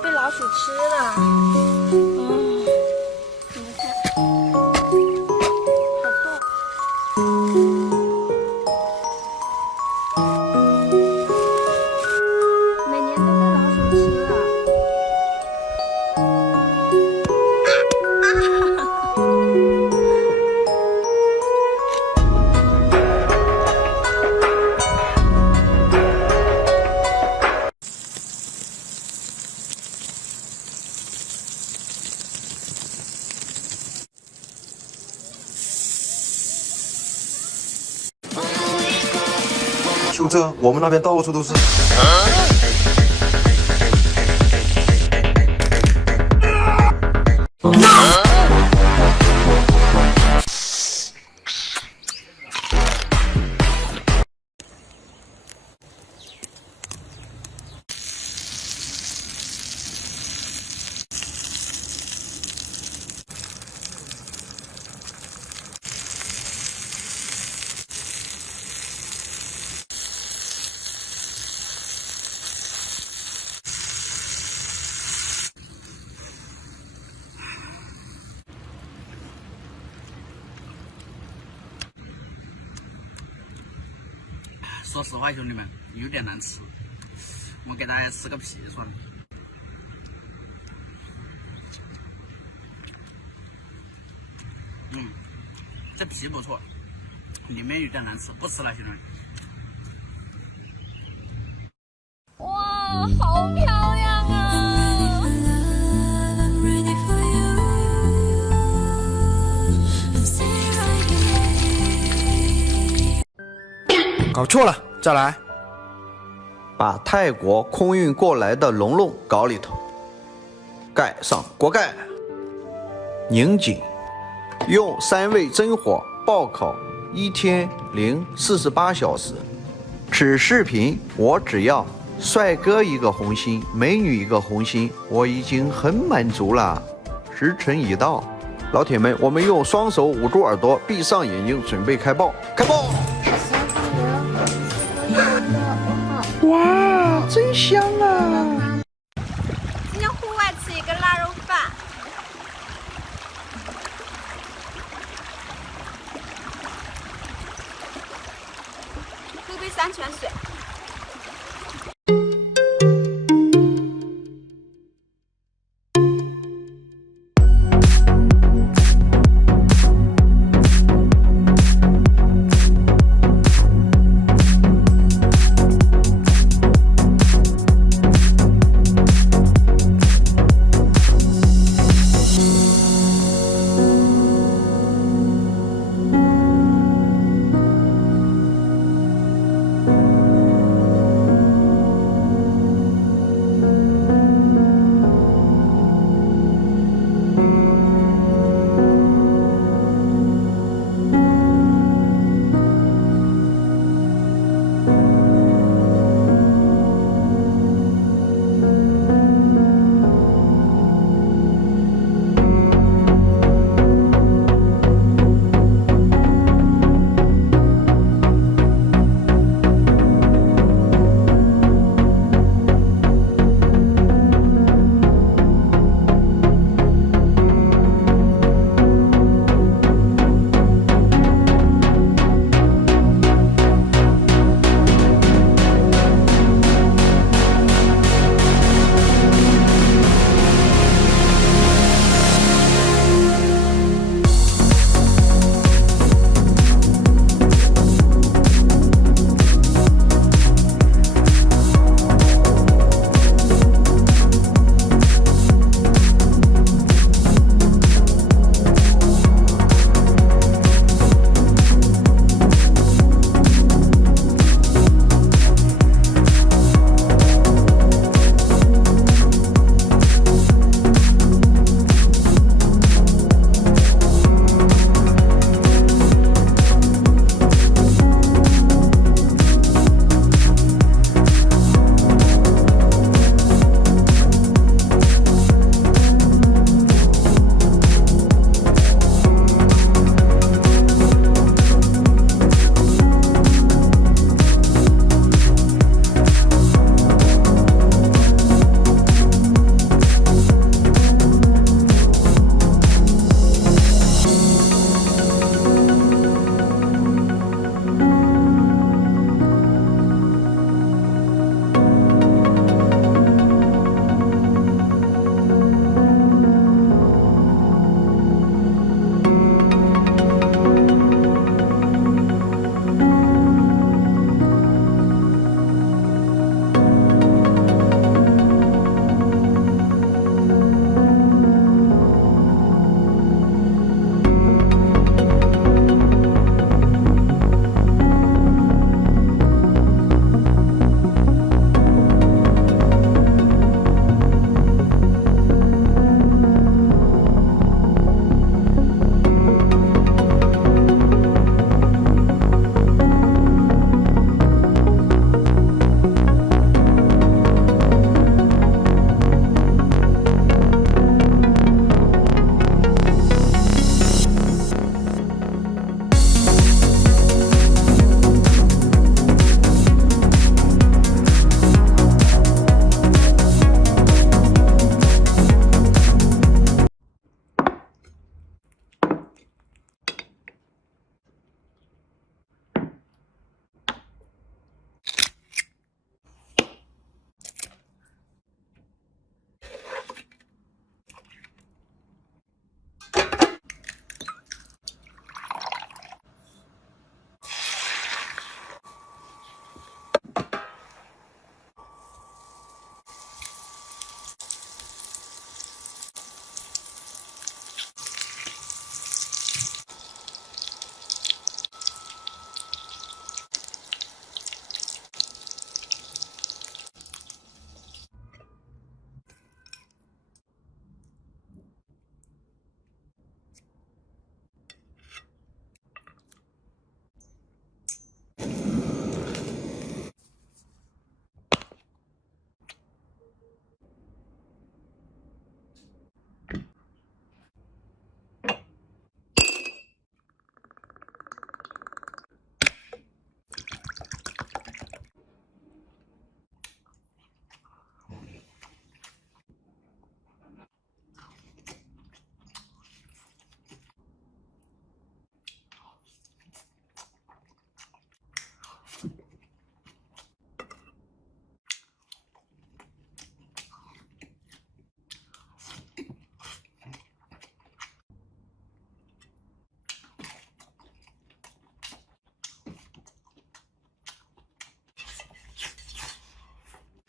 被老鼠吃了。你们看，好痛！每年都被老鼠吃了。就这，我们那边到处都是。说实话，兄弟们，有点难吃。我给大家吃个皮算了。这皮不错，里面有点难吃，不吃了，兄弟们。哇，好漂亮啊！搞错了，再来。把泰国空运过来的龙龙搞里头，盖上锅盖，拧紧，用3味真火爆烤1天零48小时。此视频我只要帅哥1个红心，美女1个红心，我已经很满足了。时辰已到，老铁们，我们用双手捂住耳朵，闭上眼睛，准备开爆，开爆！哇，真香啊！今天户外吃一个腊肉饭，喝杯山泉水。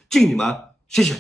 敬你们，谢谢。